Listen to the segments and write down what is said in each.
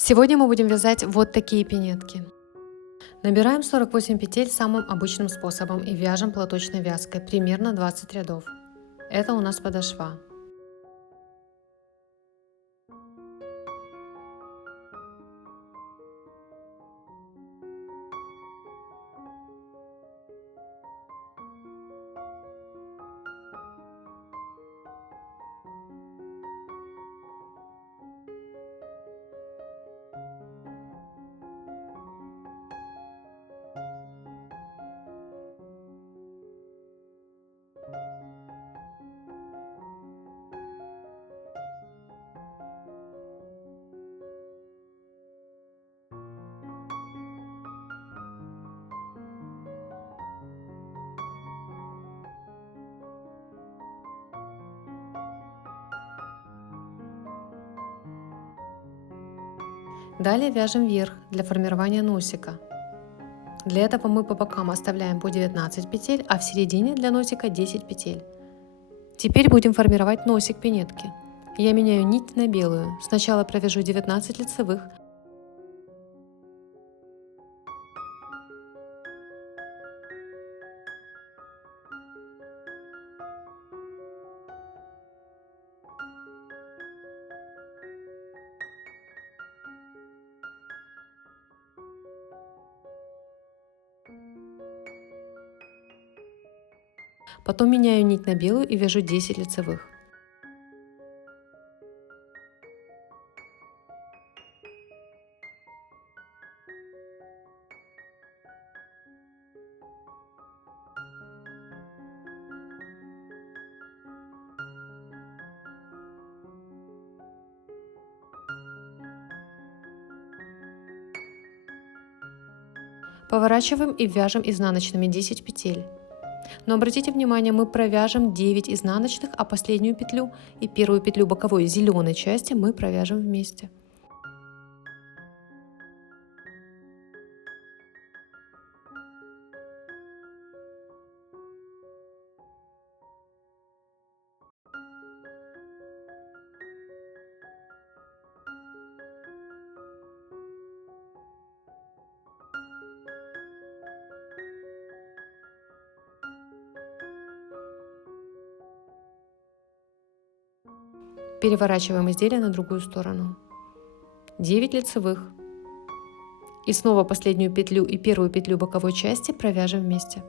Сегодня мы будем вязать вот такие пинетки. Набираем 48 петель самым обычным способом и вяжем платочной вязкой, примерно 20 рядов. Это у нас подошва. Далее вяжем вверх для формирования носика. Для этого мы по бокам оставляем по 19 петель, а в середине для носика 10 петель. Теперь будем формировать носик пинетки. Я меняю нить на белую. Сначала провяжу 19 лицевых, потом меняю нить на белую и вяжу 10 лицевых. Поворачиваем и вяжем изнаночными 10 петель. Но обратите внимание, мы провяжем 9 изнаночных, а последнюю петлю и первую петлю боковой зеленой части мы провяжем вместе. Переворачиваем изделие на другую сторону. 9 лицевых. И снова последнюю петлю и первую петлю боковой части провяжем вместе.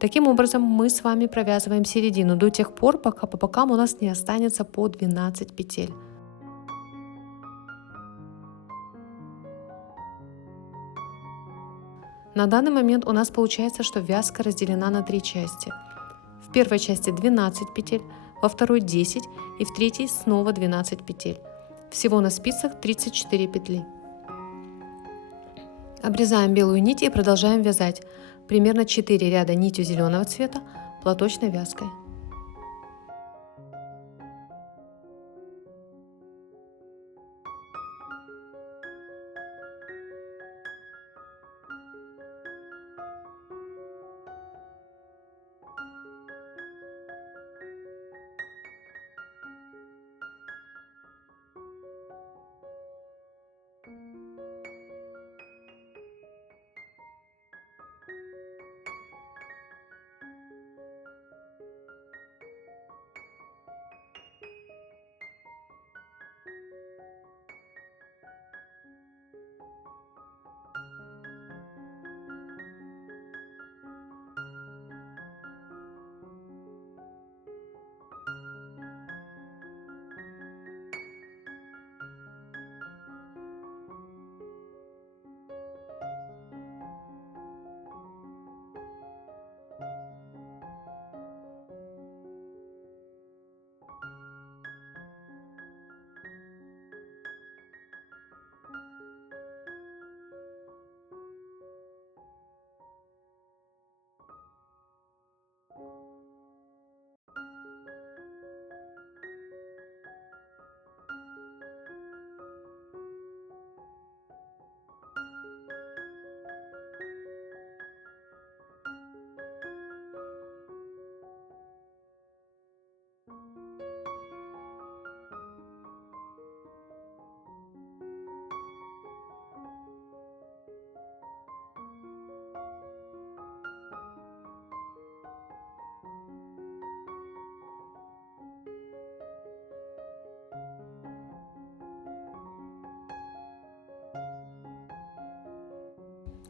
Таким образом, мы с вами провязываем середину до тех пор, пока по бокам у нас не останется по 12 петель. На данный момент у нас получается, что вязка разделена на 3 части. В первой части 12 петель, во второй 10 и в третьей снова 12 петель. Всего на спицах 34 петли. Обрезаем белую нить и продолжаем вязать примерно 4 ряда нитью зеленого цвета платочной вязкой.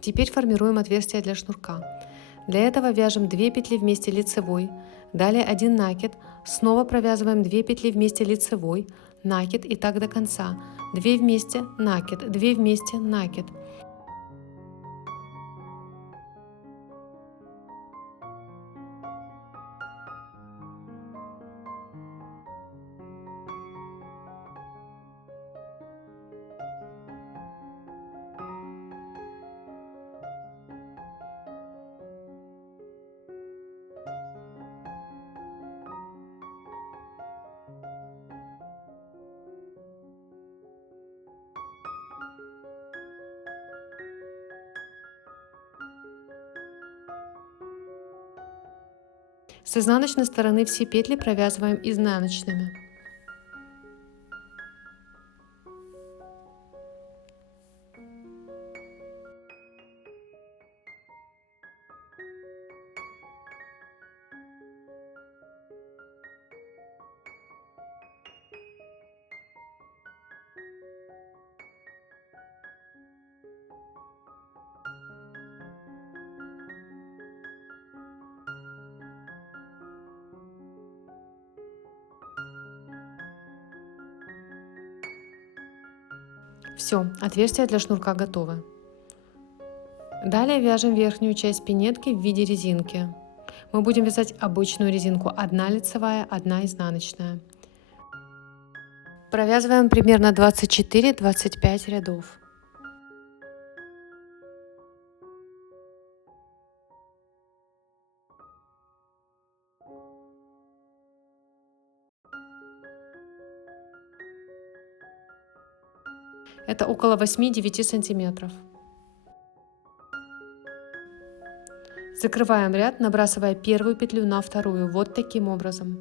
Теперь формируем отверстие для шнурка. Для этого вяжем 2 петли вместе лицевой, далее 1 накид, снова провязываем 2 петли вместе лицевой, накид и так до конца. 2 вместе, накид, 2 вместе, накид. С изнаночной стороны все петли провязываем изнаночными. Все, отверстия для шнурка готовы. Далее вяжем верхнюю часть пинетки в виде резинки. Мы будем вязать обычную резинку, 1 лицевая, 1 изнаночная. Провязываем примерно 24-25 рядов. Это около 8-9 сантиметров. Закрываем ряд, набрасывая первую петлю на вторую, вот таким образом.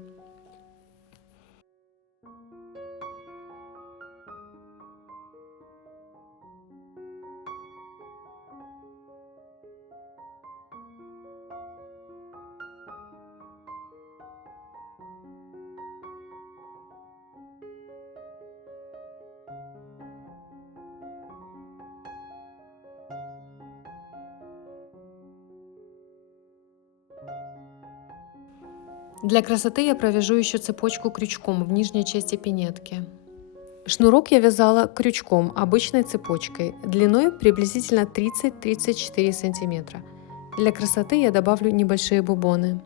Для красоты я провяжу еще цепочку крючком в нижней части пинетки. Шнурок я вязала крючком, обычной цепочкой, длиной приблизительно 30-34 сантиметра. Для красоты я добавлю небольшие бубоны.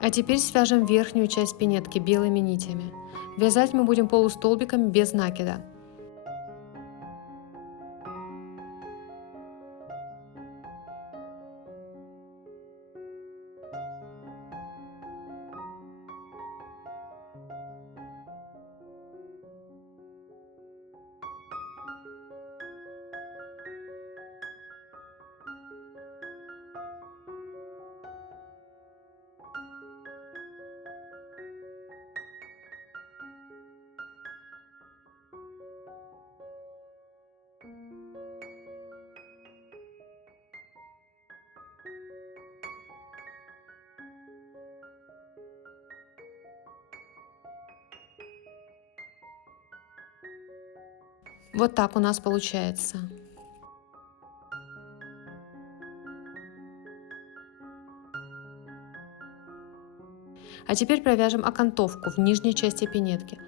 А теперь свяжем верхнюю часть пинетки белыми нитями. Вязать мы будем полустолбиком без накида. Вот так у нас получается. А теперь провяжем окантовку в нижней части пинетки.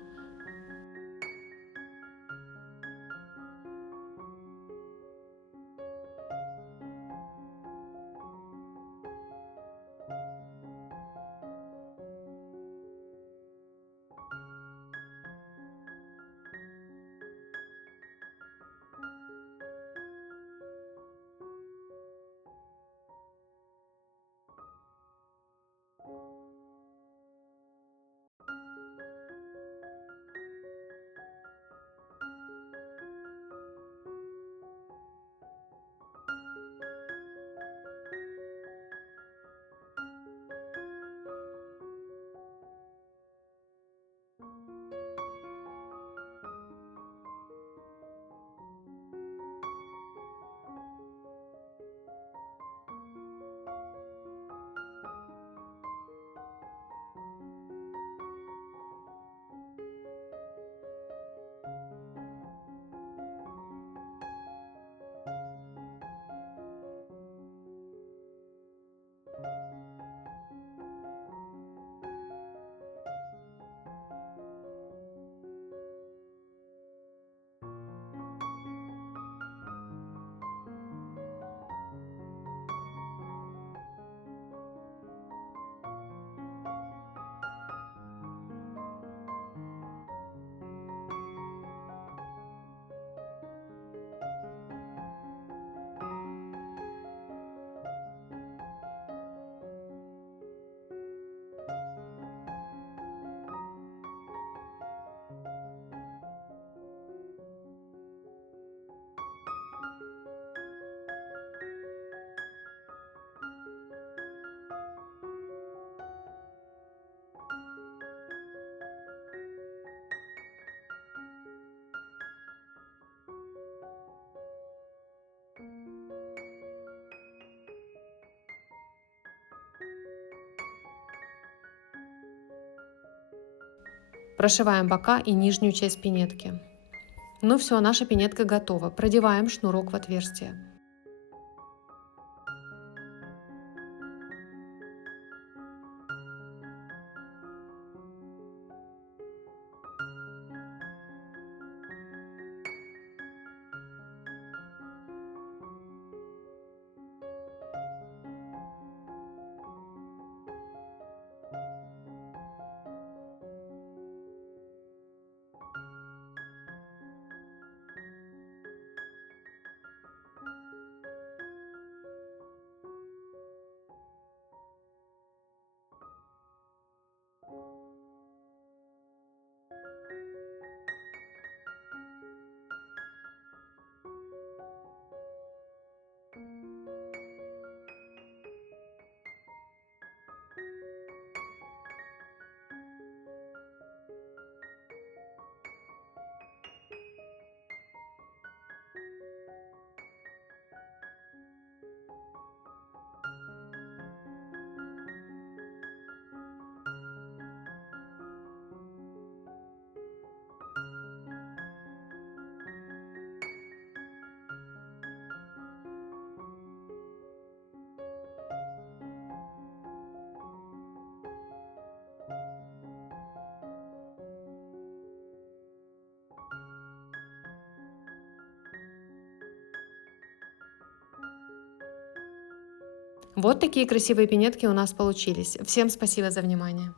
Прошиваем бока и нижнюю часть пинетки. Ну все, наша пинетка готова. Продеваем шнурок в отверстие. Вот такие красивые пинетки у нас получились. Всем спасибо за внимание.